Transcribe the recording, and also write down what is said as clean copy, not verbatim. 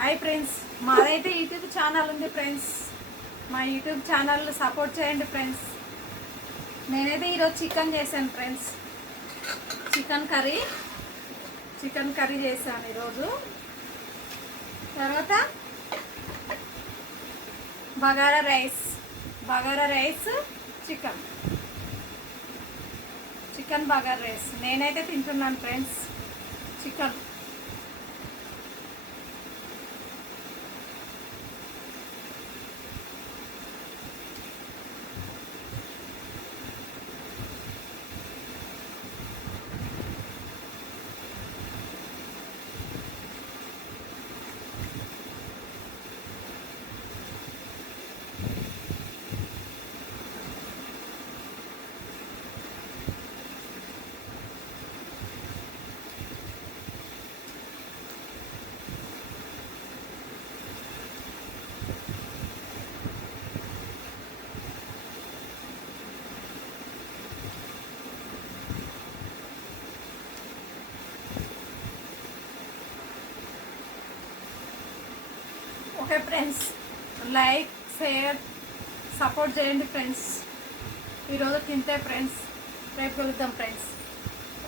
Hi friends, మాదైతే YouTube channel ఉంది friends. మా యూట్యూబ్ ఛానల్ సపోర్ట్ చేయండి ఫ్రెండ్స్. నేనైతే ఈరోజు చికెన్ చేశాను ఫ్రెండ్స్. చికెన్ కర్రీ చేశాను ఈరోజు. తర్వాత bagara rice chicken bagara rice నేనైతే తింటున్నాను friends. Chicken okay friends, like share support చేయండి ఫ్రెండ్స్. ఈరోజు తింటే ఫ్రెండ్స్, రేపు కలుద్దాం ఫ్రెండ్స్.